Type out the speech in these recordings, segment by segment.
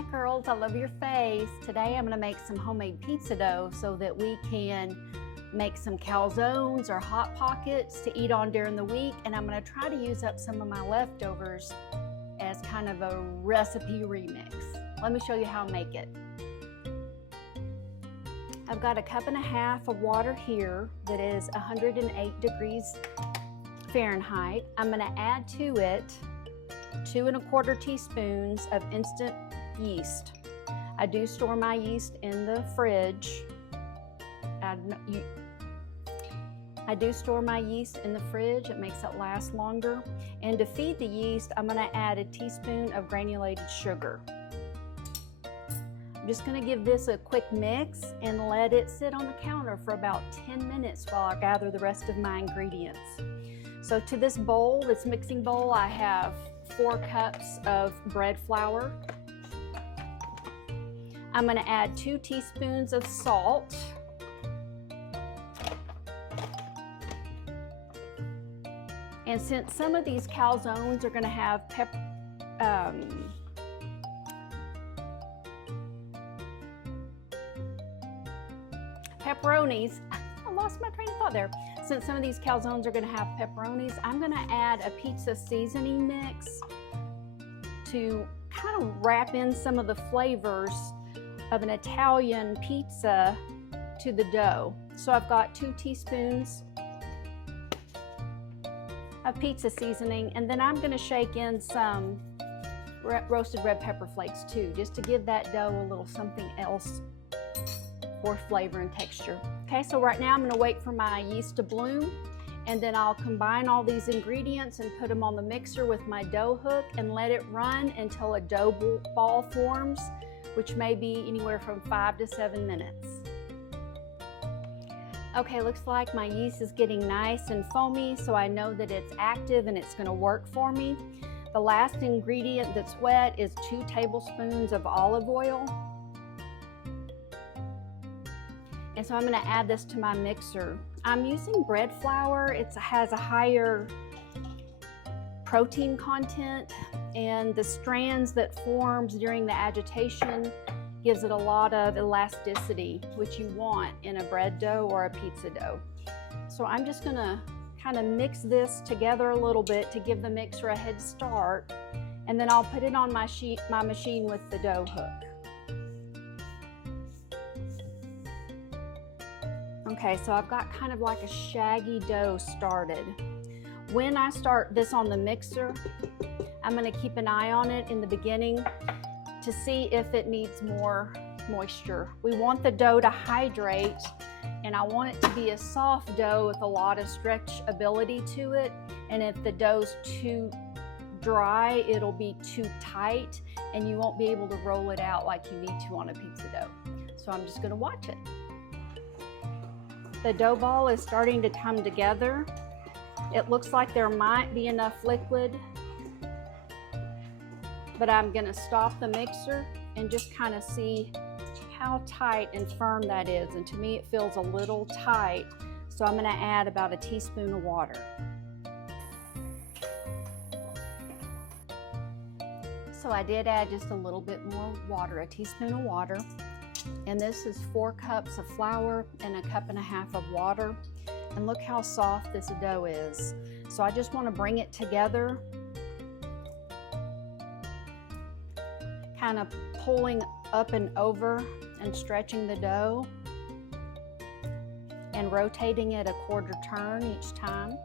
Hi girls, I love your face. Today I'm going to make some homemade pizza dough so that we can make some calzones or hot pockets to eat on during the week, and I'm going to try to use up some of my leftovers as kind of a recipe remix. Let me show you how I make it. I've got 1.5 cups of water here that is 108 degrees Fahrenheit. I'm going to add to it 2¼ teaspoons of instant yeast. I do store my yeast in the fridge. I do store my yeast in the fridge. It makes it last longer. And to feed the yeast, I'm going to add 1 teaspoon of granulated sugar. I'm just going to give this a quick mix and let it sit on the counter for about 10 minutes while I gather the rest of my ingredients. So to this bowl, this mixing bowl, I have 4 cups of bread flour. I'm going to add 2 teaspoons of salt. And since some of these calzones are going to have pepperonis, I lost my train of thought there. Since some of these calzones are going to have pepperonis, I'm going to add a pizza seasoning mix to kind of wrap in some of the flavors of an Italian pizza to the dough. So I've got 2 teaspoons of pizza seasoning, and then I'm going to shake in some roasted red pepper flakes too, just to give that dough a little something else for flavor and texture. Okay, so right now I'm going to wait for my yeast to bloom, and then I'll combine all these ingredients and put them on the mixer with my dough hook and let it run until a dough ball forms, which may be anywhere from 5 to 7 minutes. Okay, looks like my yeast is getting nice and foamy, so I know that it's active and it's going to work for me. The last ingredient that's wet is 2 tablespoons of olive oil. And so I'm going to add this to my mixer. I'm using bread flour. It has a higher protein content, and the strands that forms during the agitation gives it a lot of elasticity, which you want in a bread dough or a pizza dough. So I'm just going to kind of mix this together a little bit to give the mixer a head start, and then I'll put it on my machine with the dough hook. Okay, so I've got kind of like a shaggy dough started. When I start this on the mixer, I'm going to keep an eye on it in the beginning to see if it needs more moisture. We want the dough to hydrate, and I want it to be a soft dough with a lot of stretchability to it. And if the dough's too dry, it'll be too tight and you won't be able to roll it out like you need to on a pizza dough. So I'm just going to watch it. The dough ball is starting to come together. It looks like there might be enough liquid, but I'm going to stop the mixer and just kind of see how tight and firm that is. And to me, it feels a little tight. So I'm going to add about 1 teaspoon of water. So I did add just a little bit more water, 1 teaspoon of water. And this is 4 cups of flour and 1.5 cups of water. And look how soft this dough is. So I just want to bring it together, kind of pulling up and over and stretching the dough and rotating it a 1/4 turn each time.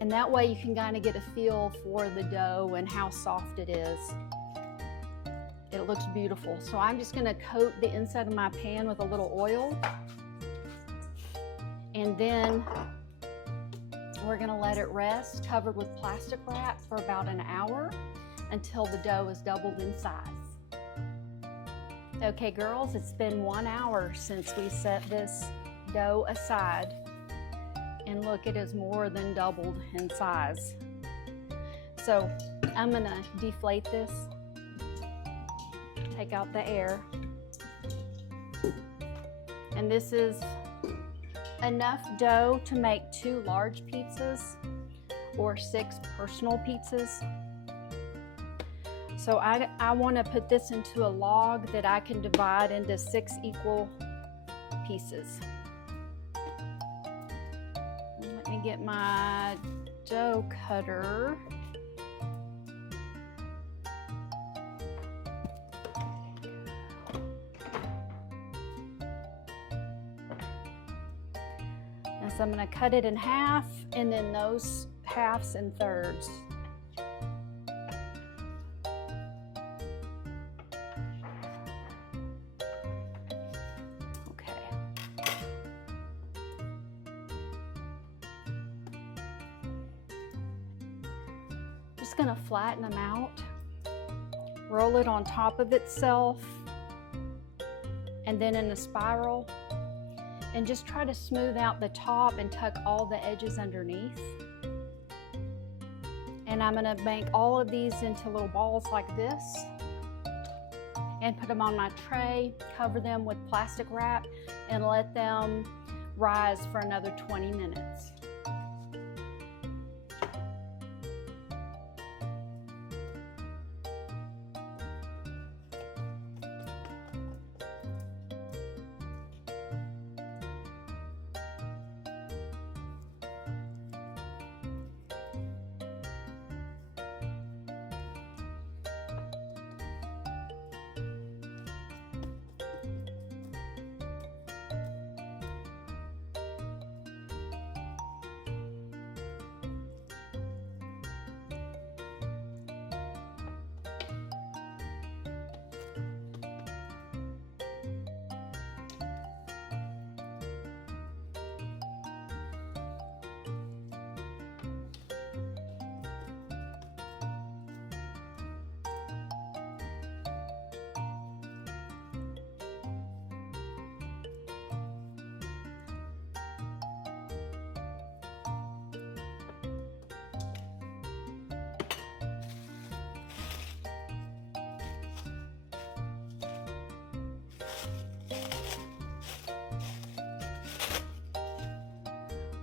And that way you can kind of get a feel for the dough and how soft it is. It looks beautiful. So I'm just going to coat the inside of my pan with a little oil, and then we're going to let it rest covered with plastic wrap for about an hour until the dough is doubled in size. Okay girls, it's been 1 hour since we set this dough aside, and look, it is more than doubled in size. So I'm going to deflate this, take out the air, and this is enough dough to make 2 large pizzas or 6 personal pizzas. So I want to put this into a log that I can divide into 6 equal pieces. Let me get my dough cutter. And so I'm going to cut it in half, and then those halves in thirds. Just gonna flatten them out, roll it on top of itself, and then in a spiral, and just try to smooth out the top and tuck all the edges underneath. And I'm gonna make all of these into little balls like this and put them on my tray, cover them with plastic wrap, and let them rise for another 20 minutes.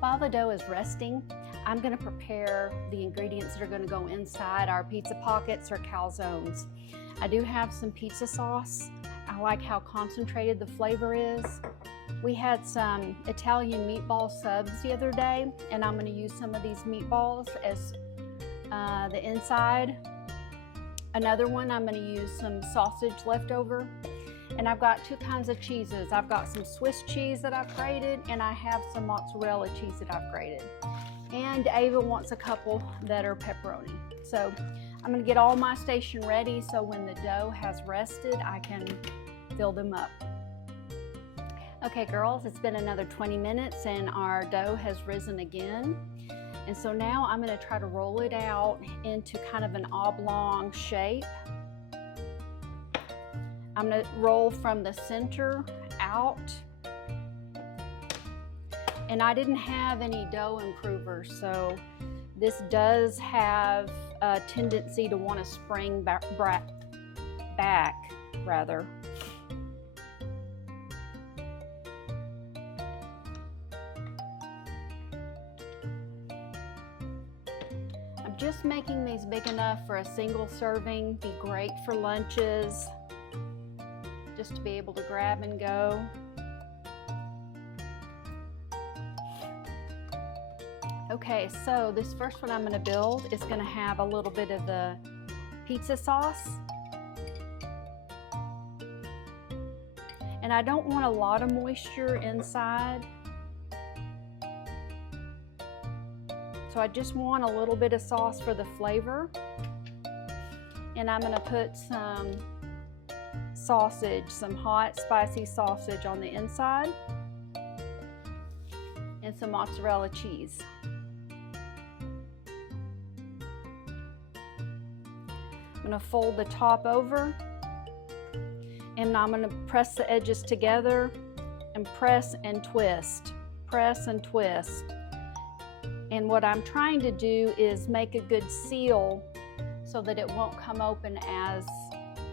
While the dough is resting, I'm going to prepare the ingredients that are going to go inside our pizza pockets or calzones. I do have some pizza sauce. I like how concentrated the flavor is. We had some Italian meatball subs the other day, and I'm going to use some of these meatballs as the inside. Another one, I'm going to use some sausage leftover. And I've got 2 kinds of cheeses. I've got some Swiss cheese that I've grated, and I have some mozzarella cheese that I've grated. And Ava wants a couple that are pepperoni. So I'm gonna get all my station ready so when the dough has rested, I can fill them up. Okay girls, it's been another 20 minutes and our dough has risen again. And so now I'm gonna try to roll it out into kind of an oblong shape. I'm going to roll from the center out, and I didn't have any dough improvers, so this does have a tendency to want to spring back rather. I'm just making these big enough for a single serving, be great for lunches. Just to be able to grab and go. Okay, so this first one I'm going to build is going to have a little bit of the pizza sauce. And I don't want a lot of moisture inside. So I just want a little bit of sauce for the flavor. And I'm going to put some sausage, some hot spicy sausage on the inside, and some mozzarella cheese. I'm going to fold the top over, and I'm going to press the edges together and press and twist, press and twist. And what I'm trying to do is make a good seal so that it won't come open as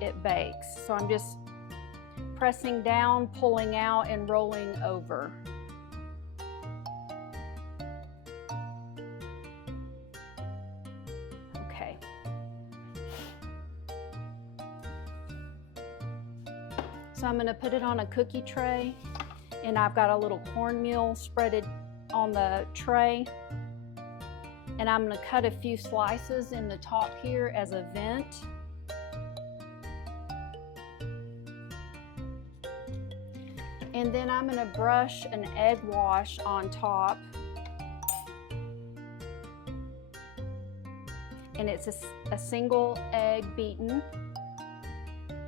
it bakes. So I'm just pressing down, pulling out, and rolling over. Okay. So I'm gonna put it on a cookie tray, and I've got a little cornmeal spreaded on the tray. And I'm gonna cut a few slices in the top here as a vent. And then I'm gonna brush an egg wash on top. And it's a single egg beaten.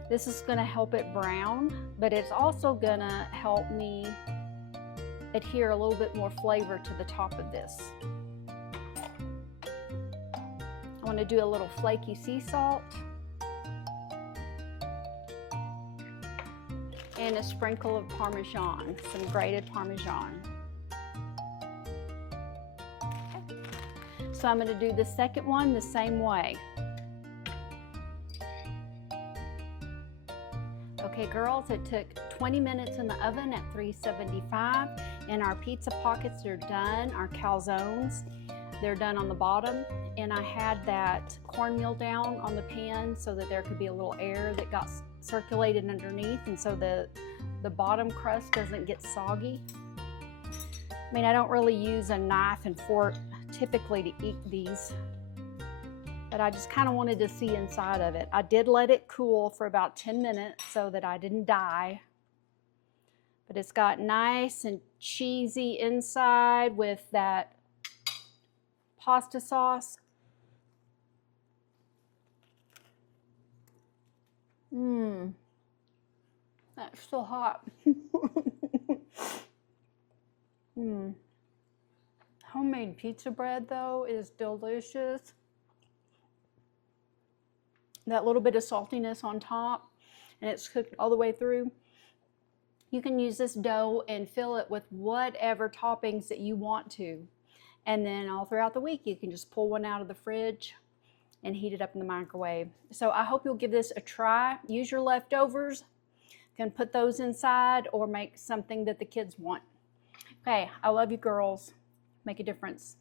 This is gonna help it brown, but it's also gonna help me adhere a little bit more flavor to the top of this. I want to do a little flaky sea salt and a sprinkle of Parmesan, some grated Parmesan. So I'm going to do the second one the same way. Okay girls, it took 20 minutes in the oven at 375, and our pizza pockets are done, our calzones. They're done on the bottom, and I had that cornmeal down on the pan so that there could be a little air that got circulated underneath, and so the bottom crust doesn't get soggy. I mean, I don't really use a knife and fork typically to eat these, but I just kind of wanted to see inside of it. I did let it cool for about 10 minutes so that I didn't die. But it's got nice and cheesy inside with that pasta sauce. That's still hot. Homemade pizza bread though is delicious. That little bit of saltiness on top, and it's cooked all the way through. You can use this dough and fill it with whatever toppings that you want to. And then all throughout the week, you can just pull one out of the fridge and heat it up in the microwave. So I hope you'll give this a try. Use your leftovers. You can put those inside or make something that the kids want. Okay, I love you girls. Make a difference.